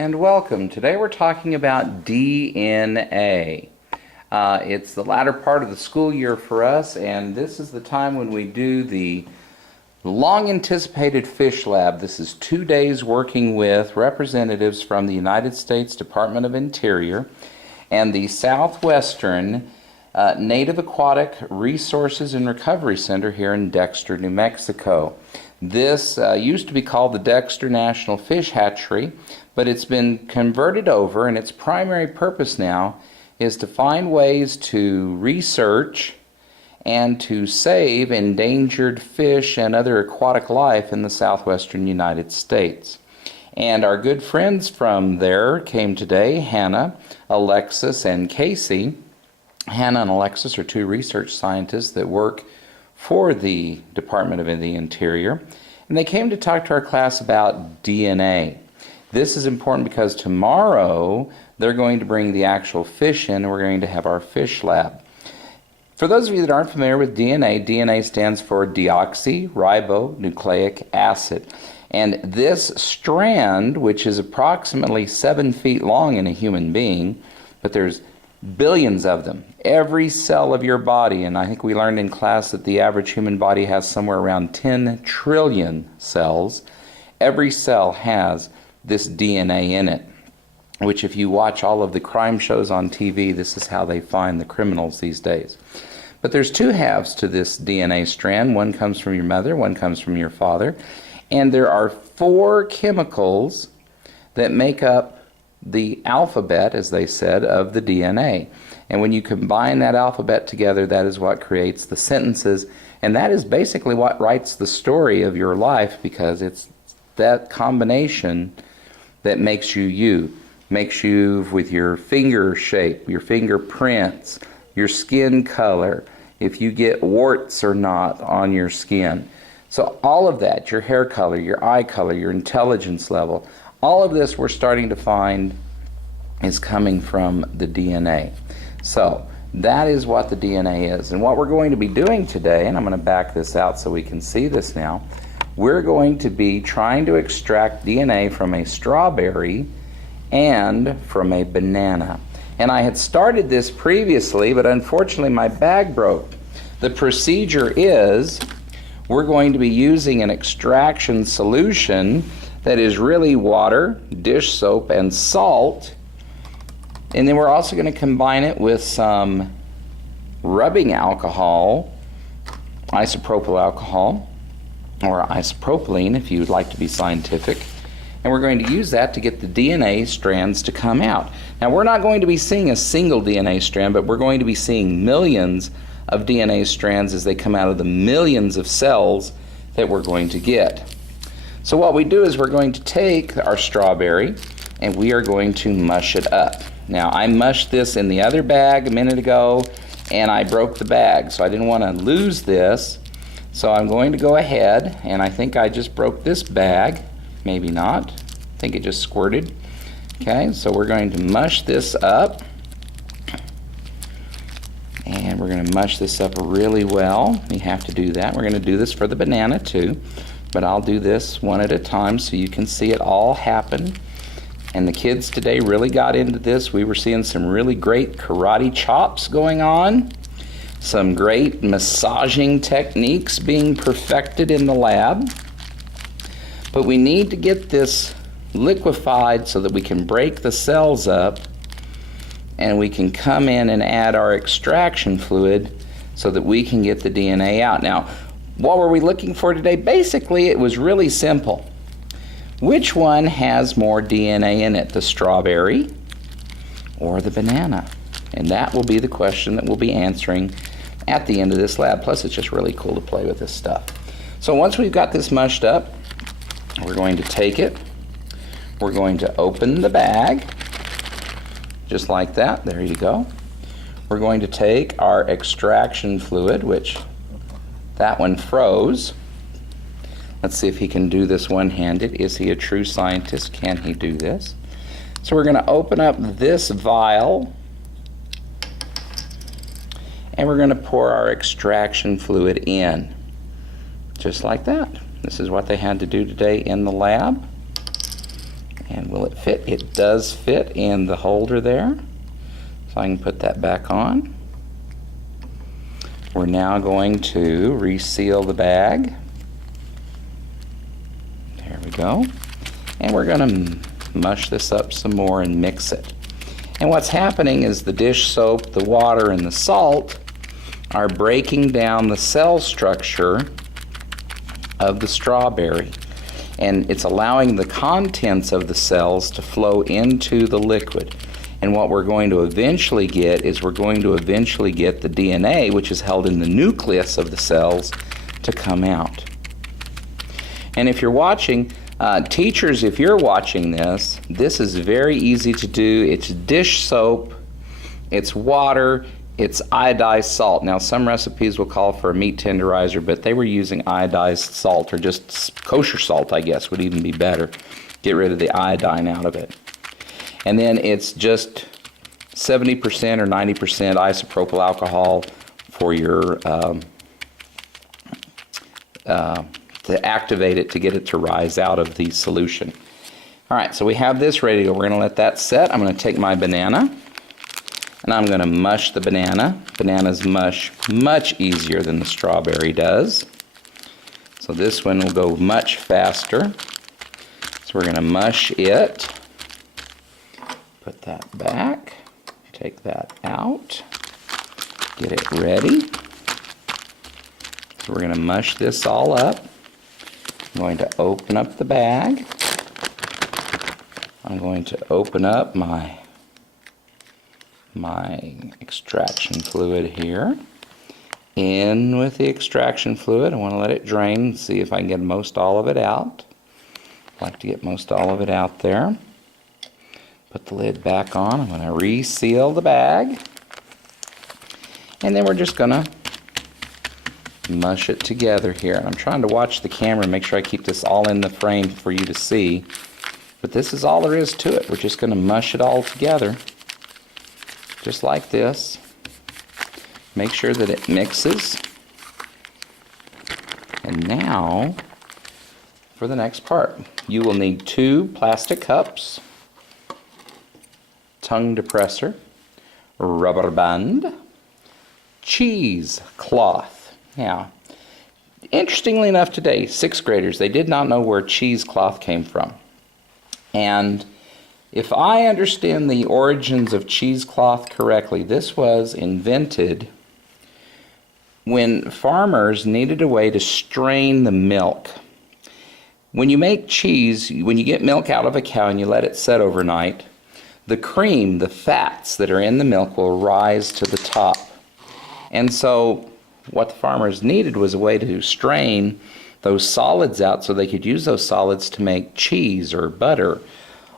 And welcome. Today we're talking about DNA. It's the latter part of the school year for us, and this is the time when we do the long-anticipated fish lab. This is 2 days working with representatives from the United States Department of Interior and the Southwestern Native Aquatic Resources and Recovery Center here in Dexter, New Mexico. This used to be called the Dexter National Fish Hatchery, but it's been converted over, and its primary purpose now is to find ways to research and to save endangered fish and other aquatic life in the southwestern United States. And our good friends from there came today, Hannah, Alexis, and Casey. Hannah and Alexis are two research scientists that work for the Department of the Interior, and they came to talk to our class about DNA. This is important because tomorrow they're going to bring the actual fish in, and we're going to have our fish lab. For those of you that aren't familiar with DNA, DNA stands for deoxyribonucleic acid. And this strand, which is approximately 7 feet long in a human being, but there's billions of them. Every cell of your body, and I think we learned in class that the average human body has somewhere around 10 trillion cells. Every cell has this DNA in it, which if you watch all of the crime shows on TV, this is how they find the criminals these days. But there's two halves to this DNA strand. One comes from your mother, one comes from your father. And there are 4 chemicals that make up the alphabet, as they said, of the DNA. And when you combine that alphabet together, that is what creates the sentences. And that is basically what writes the story of your life, because it's that combination that makes you you. Makes you with your finger shape, your fingerprints, your skin color, if you get warts or not on your skin. So all of that, your hair color, your eye color, your intelligence level, all of this we're starting to find is coming from the DNA. So that is what the DNA is. And what we're going to be doing today, and I'm going to back this out so we can see this now, we're going to be trying to extract DNA from a strawberry and from a banana. And I had started this previously, but unfortunately my bag broke. The procedure is we're going to be using an extraction solution that is really water, dish soap, and salt. And then we're also going to combine it with some rubbing alcohol, isopropyl alcohol, or isopropylene if you would like to be scientific. And we're going to use that to get the DNA strands to come out. Now, we're not going to be seeing a single DNA strand, but we're going to be seeing millions of DNA strands as they come out of the millions of cells that we're going to get. So what we do is we're going to take our strawberry and we are going to mush it up. Now, I mushed this in the other bag a minute ago and I broke the bag, so I didn't want to lose this. So I'm going to go ahead, and I think I just broke this bag. Maybe not. I think it just squirted. Okay, so we're going to mush this up. And we're going to mush this up really well. We have to do that. We're going to do this for the banana too. But I'll do this one at a time so you can see it all happen. And the kids today really got into this. We were seeing some really great karate chops going on. Some great massaging techniques being perfected in the lab. But we need to get this liquefied so that we can break the cells up and we can come in and add our extraction fluid so that we can get the DNA out. Now, what were we looking for today? Basically, it was really simple. Which one has more DNA in it, the strawberry or the banana? And that will be the question that we'll be answering at the end of this lab. Plus, it's just really cool to play with this stuff. So once we've got this mushed up, we're going to take it. We're going to open the bag, just like that. There you go. We're going to take our extraction fluid, which that one froze. Let's see if he can do this one-handed. Is he a true scientist? Can he do this? So we're going to open up this vial, and we're going to pour our extraction fluid in, just like that. This is what they had to do today in the lab. And will it fit? It does fit in the holder there. So I can put that back on. We're now going to reseal the bag. There we go. And we're going to mush this up some more and mix it. And what's happening is the dish soap, the water, and the salt are breaking down the cell structure of the strawberry. And it's allowing the contents of the cells to flow into the liquid. And what we're going to eventually get is we're going to eventually get the DNA, which is held in the nucleus of the cells, to come out. And if you're watching, teachers, if you're watching this, this is very easy to do. It's dish soap, it's water, it's iodized salt. Now, some recipes will call for a meat tenderizer, but they were using iodized salt, or just kosher salt, I guess, would even be better. Get rid of the iodine out of it. And then it's just 70% or 90% isopropyl alcohol for your, to activate it, to get it to rise out of the solution. All right, so we have this ready to go. We're going to let that set. I'm going to take my banana, and I'm going to mush the banana. Bananas mush much easier than the strawberry does. So this one will go much faster. So we're going to mush it. Put that back. Take that out. Get it ready. So we're going to mush this all up. I'm going to open up the bag. I'm going to open up my extraction fluid here. In with the extraction fluid. I want to let it drain and see if I can get most all of it out. I like to get most all of it out there. Put the lid back on. I'm going to reseal the bag. And then we're just going to mush it together here. And I'm trying to watch the camera and make sure I keep this all in the frame for you to see. But this is all there is to it. We're just going to mush it all together. Just like this. Make sure that it mixes. And now, for the next part, you will need 2 plastic cups, tongue depressor, rubber band, cheesecloth. Now, interestingly enough today, 6th graders, they did not know where cheesecloth came from. And if I understand the origins of cheesecloth correctly, this was invented when farmers needed a way to strain the milk. When you make cheese, when you get milk out of a cow and you let it set overnight, the cream, the fats that are in the milk will rise to the top. And so what the farmers needed was a way to strain those solids out so they could use those solids to make cheese or butter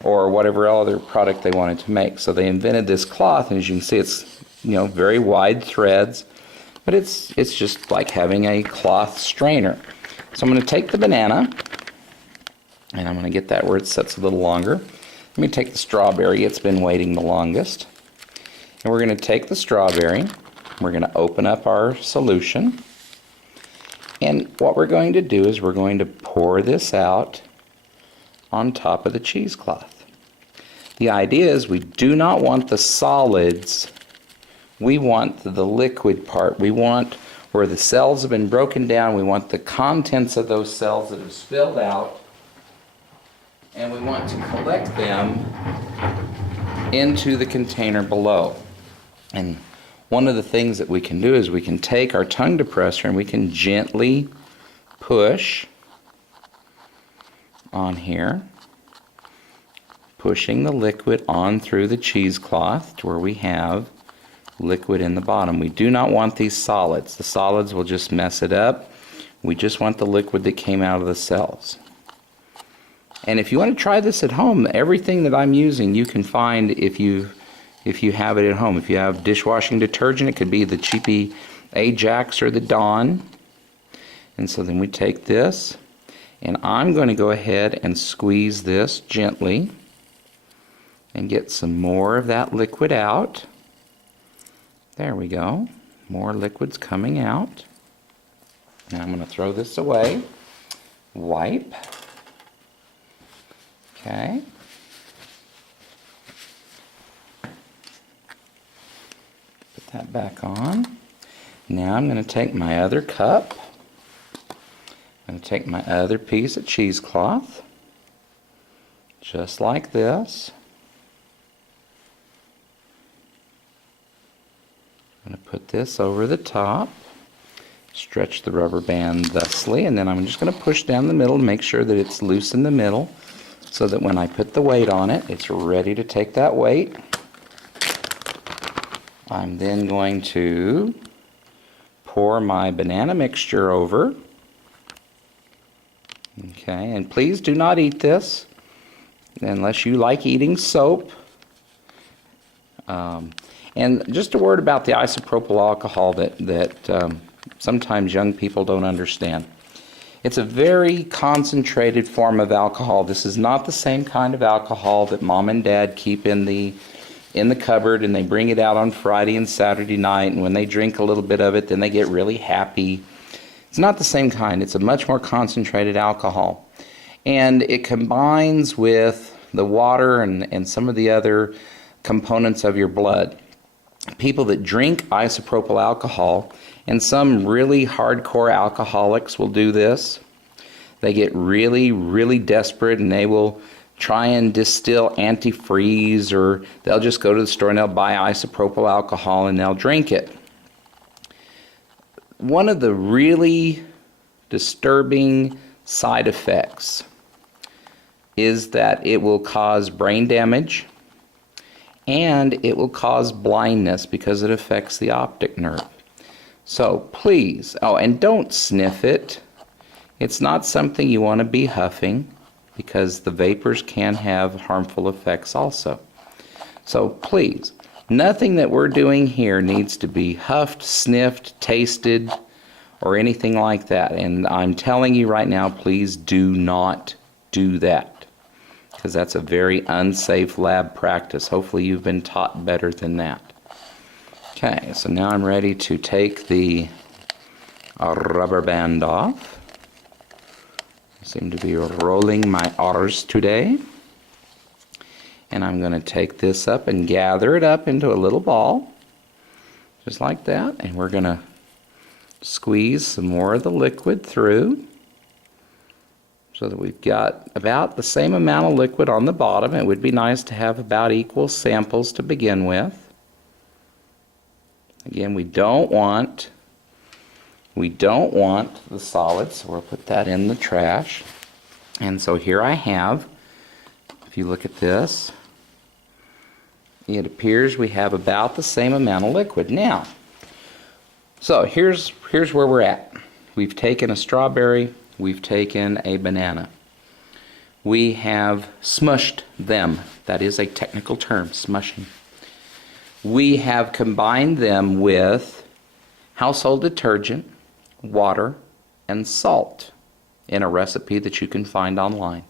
or whatever other product they wanted to make. So they invented this cloth, and as you can see, it's, you know, very wide threads, but it's just like having a cloth strainer. So I'm going to take the banana, and I'm going to get that where it sets a little longer. Let me take the strawberry. It's been waiting the longest. And we're going to take the strawberry. We're going to open up our solution. And what we're going to do is we're going to pour this out on top of the cheesecloth. The idea is we do not want the solids. We want the liquid part. We want where the cells have been broken down. We want the contents of those cells that have spilled out. And we want to collect them into the container below. And one of the things that we can do is we can take our tongue depressor and we can gently push on here, pushing the liquid on through the cheesecloth to where we have liquid in the bottom. We do not want these solids. The solids will just mess it up. We just want the liquid that came out of the cells. And if you want to try this at home, everything that I'm using you can find if you have it at home. If you have dishwashing detergent, it could be the cheapy Ajax or the Dawn. And so then we take this, and I'm going to go ahead and squeeze this gently and get some more of that liquid out. There we go. More liquid's coming out. Now I'm going to throw this away. Wipe. Okay. that back on. Now I'm going to take my other cup. I'm going to take my other piece of cheesecloth, just like this. I'm going to put this over the top, stretch the rubber band thusly, and then I'm just going to push down the middle to make sure that it's loose in the middle so that when I put the weight on it, it's ready to take that weight. I'm then going to pour my banana mixture over. Okay, and please do not eat this unless you like eating soap. And just a word about the isopropyl alcohol that sometimes young people don't understand. It's a very concentrated form of alcohol. This is not the same kind of alcohol that mom and dad keep in the cupboard and they bring it out on Friday and Saturday night, and when they drink a little bit of it, then they get really happy. It's not the same kind. It's a much more concentrated alcohol. And it combines with the water and some of the other components of your blood. People that drink isopropyl alcohol, and some really hardcore alcoholics will do this. They get really, really desperate and they will try and distill antifreeze, or they'll just go to the store and they'll buy isopropyl alcohol and they'll drink it. One of the really disturbing side effects is that it will cause brain damage and it will cause blindness because it affects the optic nerve. So please, oh, and don't sniff it. It's not something you want to be huffing because the vapors can have harmful effects also. So please, nothing that we're doing here needs to be huffed, sniffed, tasted, or anything like that. And I'm telling you right now, please do not do that, because that's a very unsafe lab practice. Hopefully you've been taught better than that. Okay, so now I'm ready to take the rubber band off. I seem to be rolling my R's today. And I'm going to take this up and gather it up into a little ball, just like that. And we're going to squeeze some more of the liquid through so that we've got about the same amount of liquid on the bottom. It would be nice to have about equal samples to begin with. Again, we don't want the solids, so we'll put that in the trash. And so here I have, if you look at this, it appears we have about the same amount of liquid. Now, so here's where we're at. We've taken a strawberry, we've taken a banana. We have smushed them. That is a technical term, smushing. We have combined them with household detergent, water, and salt in a recipe that you can find online.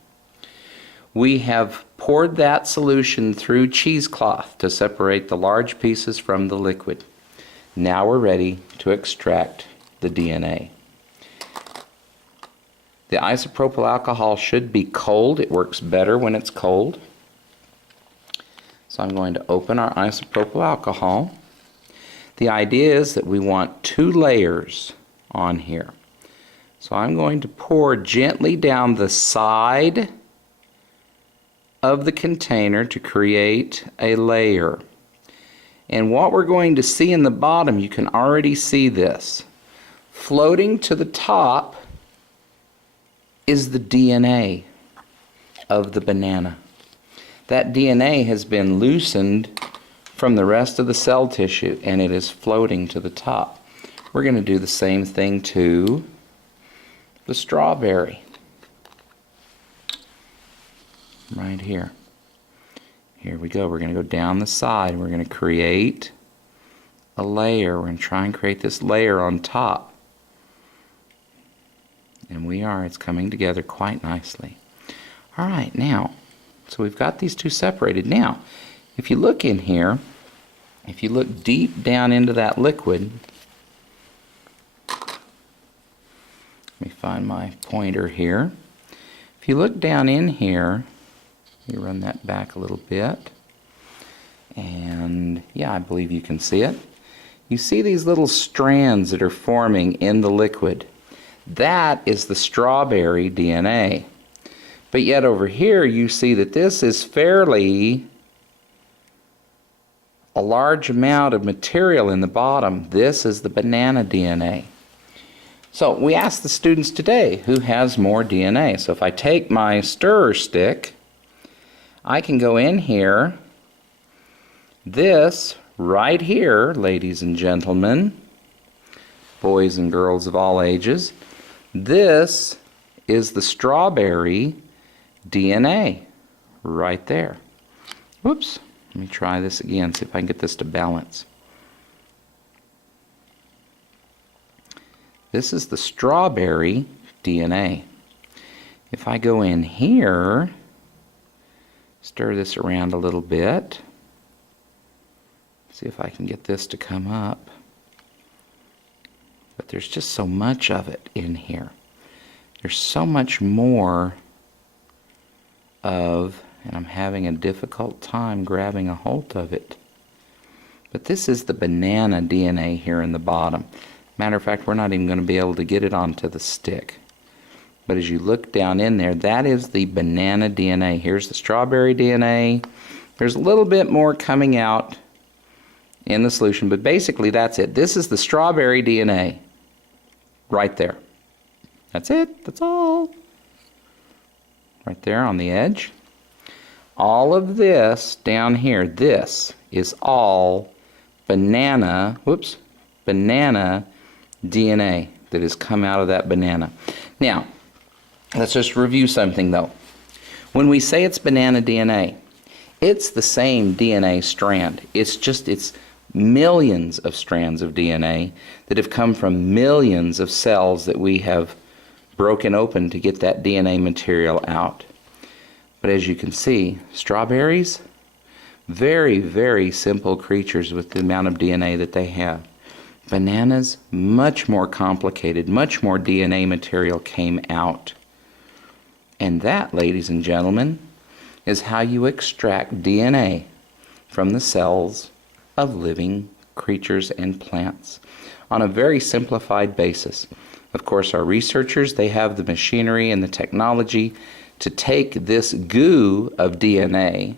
We have poured that solution through cheesecloth to separate the large pieces from the liquid. Now we're ready to extract the DNA. The isopropyl alcohol should be cold. It works better when it's cold. So I'm going to open our isopropyl alcohol. The idea is that we want 2 layers on here. So I'm going to pour gently down the side of the container to create a layer. And what we're going to see in the bottom, you can already see this. Floating to the top is the DNA of the banana. That DNA has been loosened from the rest of the cell tissue and it is floating to the top. We're going to do the same thing to the strawberry. Right here. Here we go. We're going to go down the side. We're going to create a layer. We're going to try and create this layer on top. And it's coming together quite nicely. All right, now, so we've got these 2 separated. Now, if you look in here, if you look deep down into that liquid, let me find my pointer here. If you look down in here, you run that back a little bit, and yeah, I believe you can see it. you see these little strands that are forming in the liquid. That is the strawberry DNA. But yet over here you see that this is fairly a large amount of material in the bottom. This is the banana DNA. So we asked the students today who has more DNA. So if I take my stirrer stick, I can go in here. This right here, ladies and gentlemen, boys and girls of all ages, this is the strawberry DNA right there. Whoops. Let me try this again, see if I can get this to balance. This is the strawberry DNA. If I go in here, stir this around a little bit, see if I can get this to come up. But there's just so much of it in here. There's so much more of, and I'm having a difficult time grabbing a hold of it. But this is the banana DNA here in the bottom. Matter of fact, we're not even going to be able to get it onto the stick. But as you look down in there, that is the banana DNA. Here's the strawberry DNA. There's a little bit more coming out in the solution, but basically that's it. This is the strawberry DNA right there. That's it. That's all. Right there on the edge. All of this down here, this is all banana, banana DNA that has come out of that banana. Now, let's just review something though. When we say it's banana DNA, it's the same DNA strand. It's millions of strands of DNA that have come from millions of cells that we have broken open to get that DNA material out. But as you can see, strawberries, very, very simple creatures with the amount of DNA that they have. Bananas, much more complicated, much more DNA material came out. And that, ladies and gentlemen, is how you extract DNA from the cells of living creatures and plants on a very simplified basis. Of course, our researchers, they have the machinery and the technology to take this goo of DNA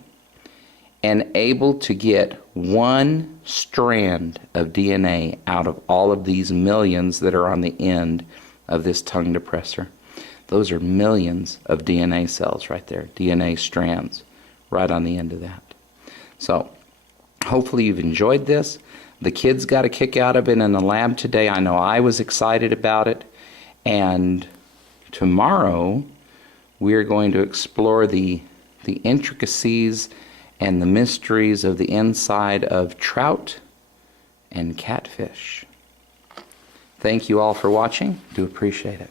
and able to get one strand of DNA out of all of these millions that are on the end of this tongue depressor. Those are millions of DNA cells right there, DNA strands right on the end of that. So hopefully you've enjoyed this. The kids got a kick out of it in the lab today. I know I was excited about it. And tomorrow we're going to explore the intricacies and the mysteries of the inside of trout and catfish. Thank you all for watching. Do appreciate it.